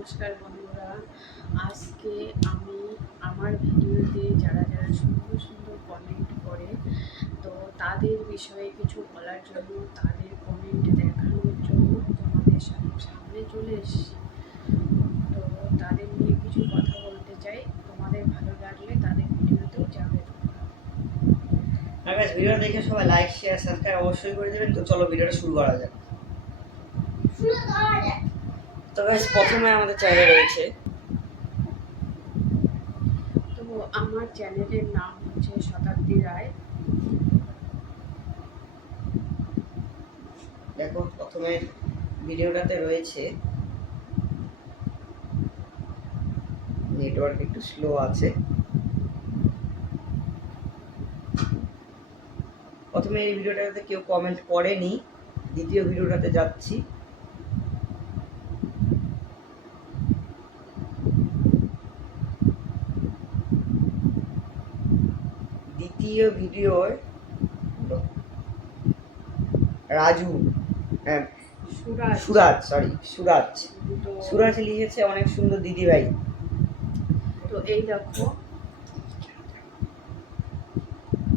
নমস্কার বন্ধুরা। আজকে আমি আমার ভিডিওতে যারা যারা সুন্দর সুন্দর কমেন্ট করে, তো তাদের বিষয়ে কিছু বলার জন্য, তাদের কমেন্ট দেখানোর জন্য তোমাদের সামনে চলে এসেছি। তো তাদের নিয়ে কিছু কথা বলতে চাই। তোমাদের ভালো লাগলে তাদের ভিডিওতেও যাবে। ভিডিও দেখে সবাই লাইক শেয়ার সাবস্ক্রাইব অবশ্যই করে দেবেন। তো চলো ভিডিওটা শুরু করা যাক। তো গাইস, প্রথমে আমাদের চ্যানেলে রয়েছে, তো আমার চ্যানেলের নাম হচ্ছে শতাব্দী রায়। দেখো প্রথমে ভিডিওটাতে রয়েছে, নেটওয়ার্ক একটু স্লো আছে। প্রথমে এই ভিডিওটাতে কেউ কমেন্ট করেনি, দ্বিতীয় ভিডিওটাতে যাচ্ছি। দ্বিতীয় ভিডিওর রাজু, হ্যাঁ সুরাজ লিখেছে অনেক সুন্দর দিদি ভাই। তো এই দেখো,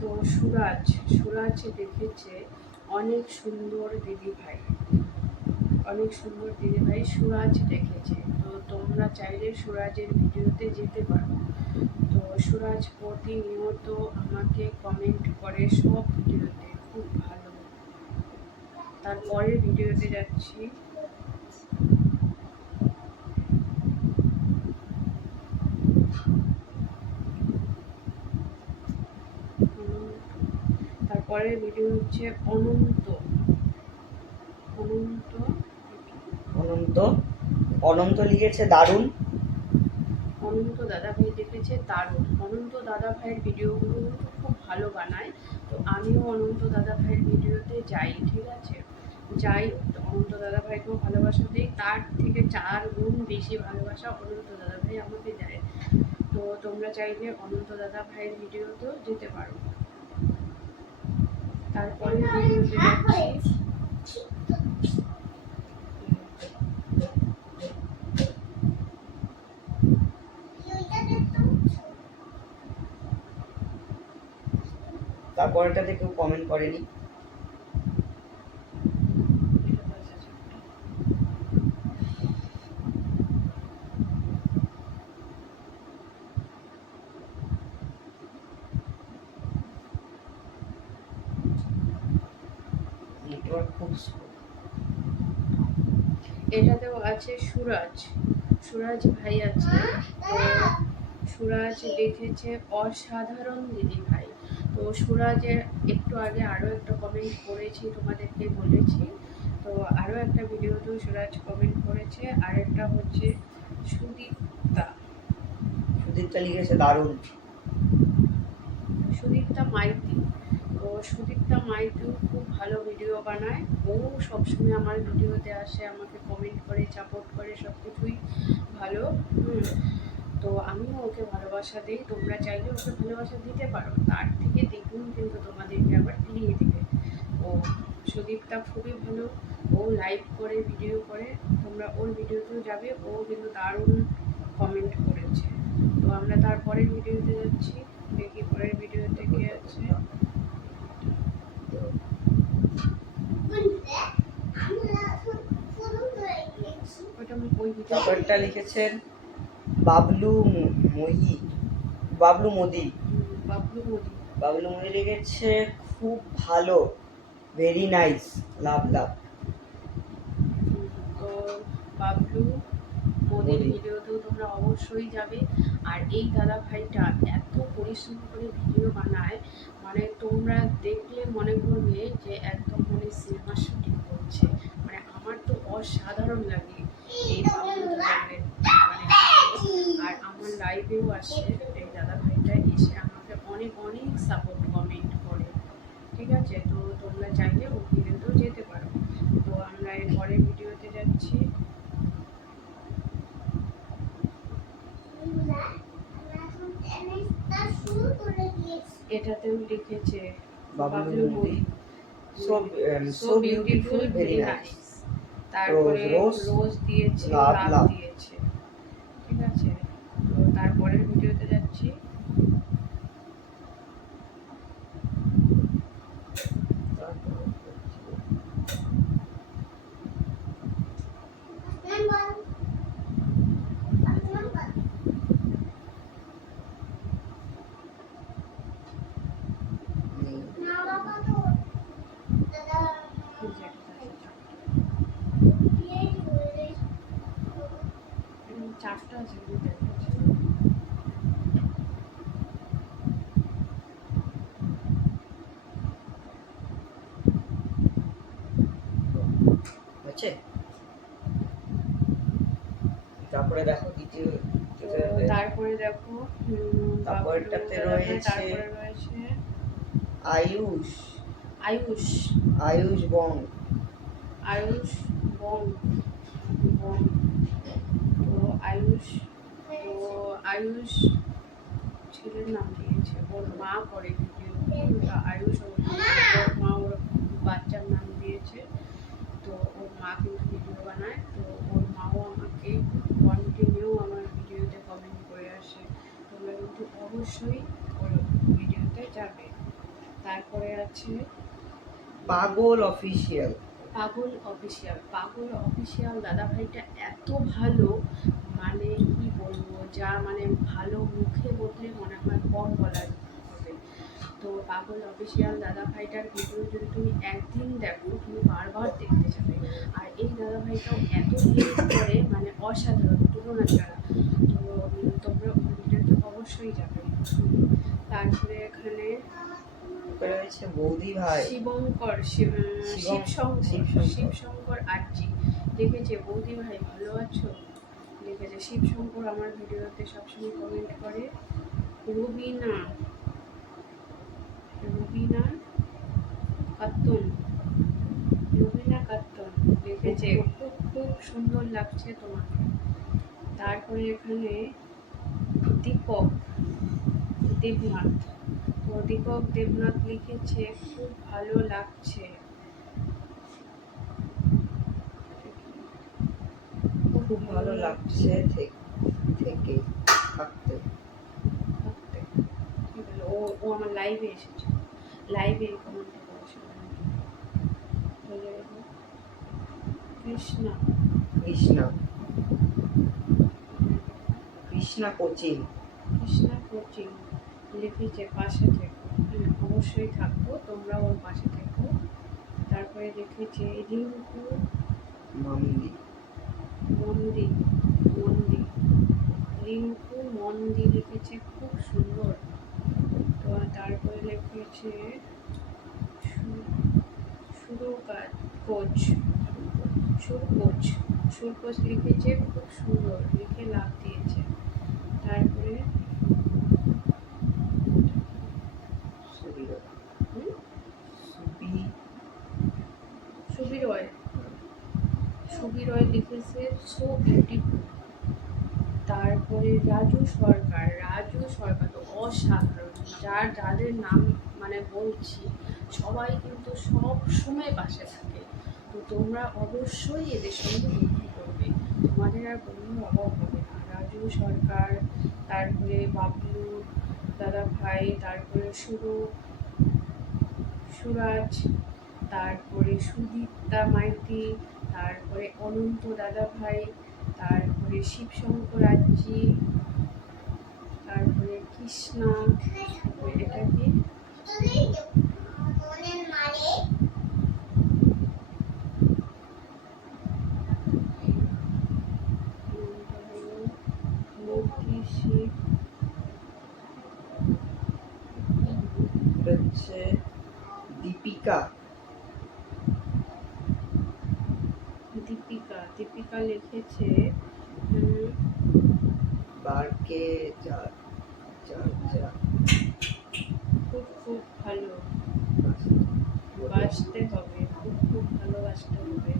তো সুরাজ দেখেছে অনেক সুন্দর দিদি ভাই, সুরাজ দেখেছে। তো তোমরা চাইলে সুরাজের ভিডিওতে যেতে পারো। তো সুরাজ প্রতিনিয়ত আমাকে কমেন্ট করে সব ভিডিওতে, খুব ভালো। তারপরের ভিডিওতে যাচ্ছি। তারপরের ভিডিও হচ্ছে অনন্ত লিখেছে দারুণ। অনন্ত দাদা ভাই দেখেছে দারুণ। অনন্ত দাদা ভাইয়ের ভিডিওগুলো খুব ভালো বানায়। তো আমিও অনন্ত দাদা ভাইয়ের ভিডিওতে যাই, ঠিক আছে, যাই। অনন্ত দাদা ভাইকেও ভালোবাসা দিই, তার থেকে 4 গুণ বেশি ভালোবাসা অনন্ত দাদা ভাই আমাকে দেয়। তো তোমরা চাইলে অনন্ত দাদা ভাইয়ের ভিডিওতেও যেতে পারো। তারপরে ভিডিওতে যাচ্ছি। তারপরেটাতে কেউ কমেন্ট করেনি। এটাতেও আছে সুরাজ ভাই আছে। তো সুরাজ দেখেছে অসাধারণ দিদি ভাই। তো সুরাজের একটু আগে আরও একটা কমেন্ট করেছি, তোমাদেরকে বলেছি। তো আরও একটা ভিডিওতেও সুরাজ কমেন্ট করেছে। আর একটা হচ্ছে সুদীপ্তা লিখেছে দারুণ। সুদীপ্তা মাইতি। তো সুদীপ্তা মাইতিও খুব ভালো ভিডিও বানায়। ও সবসময় আমার ভিডিওতে আসে, আমাকে কমেন্ট করে, সাপোর্ট করে, সব কিছুই ভালো। তো আমিও ওকে ভালোবাসা দিই। তোমরা চাইলে ওকে ভালোবাসা দিতে পারো, তার থেকে দেখুন কিন্তু তোমাদেরকে আবার ফিরিয়ে দেবে। ও সুদীপ্তা খুবই ভালো, ও লাইভ করে, ভিডিও করে। তোমরা ওর ভিডিওতেও যাবে, ও কিন্তু দারুণ কমেন্ট করেছে। তো আমরা তারপরের ভিডিওতে যাচ্ছি, দেখি পরের ভিডিওতে কি আছে। ব্যাপারটা লিখেছেন বাবলু মোদি লিখেছে খুব ভালো, ভেরি নাইস, লাভ। তো বাবলু মোদির ভিডিওতেও তোমরা অবশ্যই যাবে। আর এই দাদা ভাইটা এত পরিশ্রম করে ভিডিও বানায়, মানে তোমরা দেখলে মনে করবে যে একদম মানে সিনেমার শুটিং করছে। মানে আমার তো অসাধারণ লাগে এই বাবলু দাদাভাইয়ের। আর আমার লাইভেও আসে এই দাদা ভাইটা, এসে আমাকে অনেক সাপোর্ট কমেন্ট করে, ঠিক আছে। তো তোমরা চাইলে ওর ভিডিওতেও যেতে পারো। তো আমরা এর পরের ভিডিওতে যাচ্ছি। এটাতেও লিখেছে Bablu Modi, so beautiful, very nice. তারপরে রোজ দিয়েছে, লাভ দিয়েছে। 4টা আছে কিন্তু দেখাচ্ছে। হচ্ছে। তারপরে দেখো দ্বিতীয় তো তারপরে দেখো তারপরেরটাতে বাবলু দাদাভাই, রয়েছে তারপরে রয়েছে আয়ুষ আয়ুষ আয়ুষ বং। আয়ুষ বং বং। তো আয়ুষ, তো আয়ুষ ছেলের নাম দিয়েছে, ওর মা করে ভিডিও, আয়ুষ ওর মা ওর বাচ্চার নাম দিয়েছে। তো ওর মা কিন্তু ভিডিও বানায়, তো ওর মাও আমাকে কন্টিনিউ আমার ভিডিওতে কমেন্ট করে আসে, তোমরা কিন্তু অবশ্যই ওর ভিডিওতে যাবে। তারপরে আছে পাগল অফিসিয়াল। পাগল অফিসিয়াল দাদাভাইটা এত ভালো, মানে কি বলবো, যা মানে ভালো মুখে বললে মনে হয় কম বলার হবে। তো পাগল অফিসিয়াল দাদাভাইটার ভিডিও যদি তুমি একদিন দেখো তুমি বারবার দেখতে যাবে। আর এই দাদাভাইটাও এত হেল্প করে, মানে অসাধারণ, তুলনা ছাড়া। তো তোমরা ওই ভিডিওতে অবশ্যই যাবে। তারপরে এখানে রয়েছে বৌদি ভাই শিবশঙ্কর শিবশঙ্কর আরজি লিখেছে, বৌদি ভাই ভালো আছো লিখেছে। শিবশঙ্কর আমার ভিডিওতে সবসময় কমেন্ট করে। রুবিনা রুবিনা কাত্তুন রুবিনা কাত্তুন লিখেছে, খুব খুব সুন্দর লাগছে তোমাকে। তারপরে এখানে দীপক দেবনাথ, তো দীপক দেবনাথ লিখেছে, খুব ভালো লাগছে। খুব ভালো লাগছে থেকে থাকতে। ও ও আমার লাইভে এসেছে, লাইভে কমেন্ট করেছিল। কৃষ্ণা কৃষ্ণা কৃষ্ণা কোচিং কৃষ্ণা কোচিং লিখেছে, পাশে থেকো। অবশ্যই থাকবো, তোমরা ওর পাশে থেকো। তারপরে লিখেছে রিঙ্কু মন্দি মন্দি মন্দি রিঙ্কু মন্দি লিখেছে, খুব সুন্দর। তো তারপরে লিখেছে সুরকোচ লিখেছে, খুব সুন্দর লিখে লাভ দিয়েছে। তারপরে সুবি রয় লিখেছে, সো বিউটিফুল। তারপরে রাজু সরকার তো অসাধারণ, যাদের নাম মানে বলছি সবাই কিন্তু সব সময় পাশে থাকে। তো তোমরা অবশ্যই এদের সঙ্গে বন্ধু করবে, তোমাদের আর বন্ধুর অভাব হবে না। রাজু সরকার, তারপরে বাবলু দাদা ভাই, তারপরে সুরাজ, তারপরে সুদীপ্তা মাইতি, তারপরে অনন্ত দাদা ভাই, তারপরে শিবশঙ্কর আজ্জি, তারপরে কৃষ্ণা, এটা কি শিব, হচ্ছে দীপিকা দীপিকা লিখেছে বারকে যা খুব খুব ভালো বাসতে হবে, খুব খুব ভালোবাসতে হবে।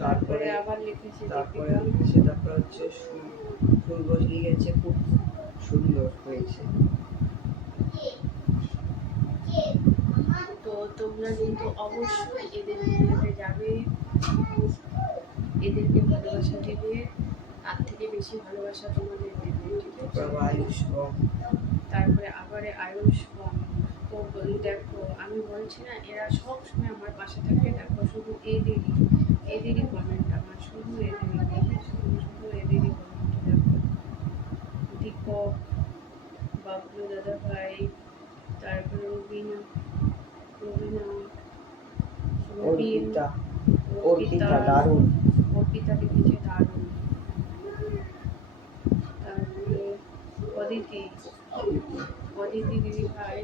তারপরে আবার লিখেছে তারপরে দীপিকা, হচ্ছে ফুলগোজ লিখেছে, খুব সুন্দর হয়েছে। তো তোমরা কিন্তু অবশ্যই এদের ভিডিওতে যাবে, এদেরকে ভালোবাসা দেবে, তার থেকে বেশি ভালোবাসা তোমাদের দেবে, ঠিক আছে? তারপরে আবার আয়ুষ বং। তো দেখো আমি বলছি না, এরা সব সময় আমার পাশে থাকে, দেখো শুধু এদেরই কমেন্ট, আমার শুধু এদেরই কমেন্ট। দেখো দীপক, বাবলু দাদা ভাই, তারপরে রবিনা অর্পিতা দারুণ। অর্পিতা লিখেছে দারুণ। দিদি ভাই,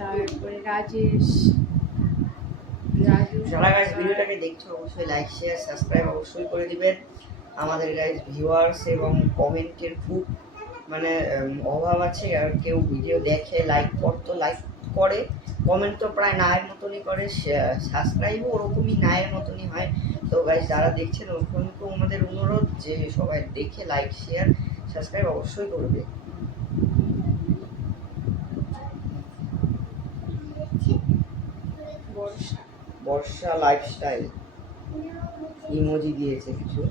তারপরে রাজেশ, রাজু যারা গাইস সরকার। ভিডিওটাকে দেখছো অবশ্যই লাইক শেয়ার সাবস্ক্রাইব অবশ্যই করে দিবেন। আমাদের গাইস ভিউয়ার্স এবং কমেন্টের খুব মানে অভাব আছে, আর কেউ ভিডিও দেখে লাইক করতো লাইক করে, কমেন্ট তো প্রায় নায়ের মতনই করে, সাবস্ক্রাইবও ওরকমই নায়ের মতনই হয়। তো গাইস যারা দেখছেন ওরকমকে আমাদের অনুরোধ যে সবাই দেখে লাইক শেয়ার সাবস্ক্রাইব অবশ্যই করবে। বর্ষা, বর্ষা লাইফস্টাইল ইমোজি দিয়েছে কিছু।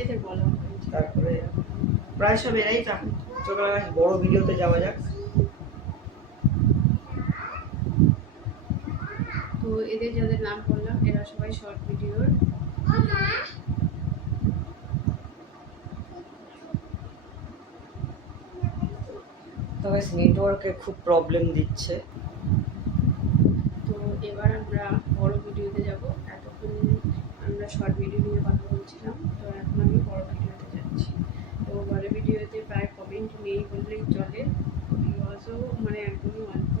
এদের বলা হয়েছে। তারপরে প্রায় সব এরাই তো। এখন চলো guys, বড় ভিডিওতে যাওয়া যাক। তো এদের যাদের নাম বললাম এরা সবাই শর্ট ভিডিওর। তো গাইস নেটওয়ার্কে খুব প্রবলেম দিচ্ছে। তো এবার আমরা বড় ভিডিওতে যাব। এতক্ষণ আমরা শর্ট ভিডিও নিয়ে কথা বলছিলাম, তো এখন আমি বড় ভিডিওতে যাচ্ছি। তো বড় ভিডিওতে প্রায় কমেন্ট নেই বললেই চলে, ভিউয়ার্সও মানে একদমই অল্প।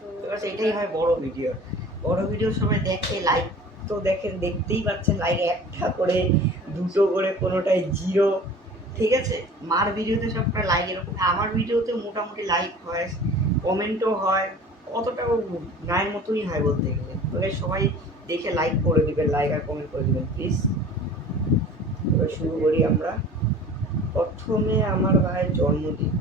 তো তো গাইস এটাই হয় বড় ভিডিও। বড় ভিডিও সবাই দেখে, লাইক তো দেখেন, দেখতেই পাচ্ছেন লাইক একটা করে দুটো করে, কোনোটাই জিরো। ঠিক আছে, মার ভিডিওতে সব প্রায় লাইক এরকম, আমার ভিডিওতে মোটামুটি লাইক হয়, কমেন্টও হয়, অতটাও নায়ের মতনই হয় বলতে গেলে। তো guys, সবাই দেখে লাইক করে দিবেন, লাইক আর কমেন্ট করে দিবেন প্লিজ। এবার শুরু করি আমরা। প্রথমে আমার ভাইয়ের জন্মদিন।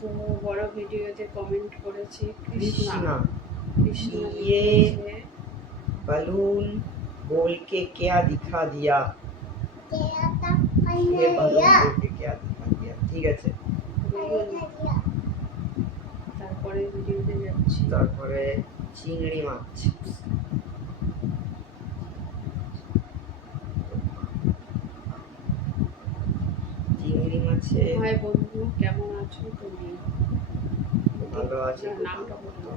তো বড় ভিডিওতে কমেন্ট করেছে কৃষ্ণা। কৃষ্ণা কৃষ্ণা ये লিখেছে, बलून बोल के क्या दिखा दिया, ये बलून बोल के क्या दिखा दिया। ঠিক আছে, তারপরে ভিডিওতে যাচ্ছি। তারপরে চিংড়ি মাছ। চিংড়ি মাছে হাই বন্ধু, কেমন আছো তুমি? ভালো আছি। না, নামটা বললো।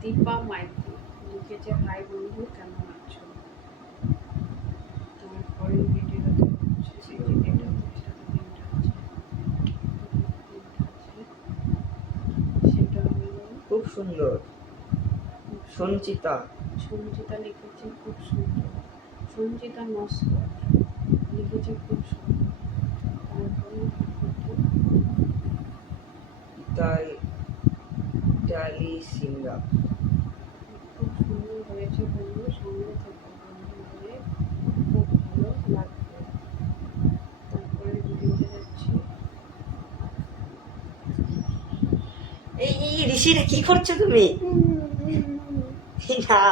দীপা মাইতি লিখেছে, হাই বন্ধু কেমন আছো? তারপরে ভিডিওতে হচ্ছে সেটা হলো খুব সুন্দর। সঞ্চিতা সঞ্চিতা লিখেছে খুব সুন্দর। সঞ্চিতা নস্কর লিখেছে খুব সুন্দর। তারপরে ইটালি সিঙ্গা খুব সুন্দর হয়েছে বন্ধু, সঙ্গে থেকে বন্ধু হয়ে খুব ভালো লাগবে। তারপরে ভিডিওতে যাচ্ছি। এই ঋষিরা কি করছো তুমি? না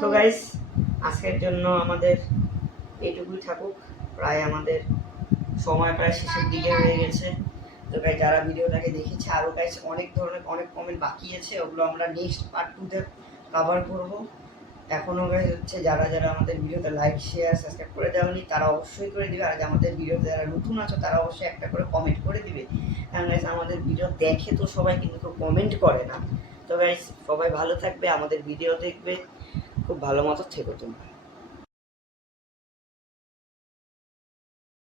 তো গাইস আজকের জন্য আমাদের এইটুকুই থাকুক। প্রায় আমাদের সময় প্রায় শেষের দিকে হয়ে গেছে। তো গাইস যারা ভিডিওটাকে দেখেছে, আরো গাইস অনেক ধরনের অনেক কমেন্ট বাকি আছে, ওগুলো আমরা নেক্সট পার্ট 2 তে কভার করব। এখনো গাইস হচ্ছে যারা যারা আমাদের ভিডিওতে লাইক শেয়ার সাবস্ক্রাইব করে দেওনি তারা অবশ্যই করে দিবে, আর আমাদের ভিডিওতে যারা নতুন আছো তারা অবশ্যই একটা করে কমেন্ট করে দিবে। কারণ গাইস আমাদের ভিডিও দেখে তো সবাই, কিন্তু কেউ কমেন্ট করে না। তো গাইস সবাই ভালো থাকবে, আমাদের ভিডিও দেখবে, খুব ভালো মতো থেকো তোমরা।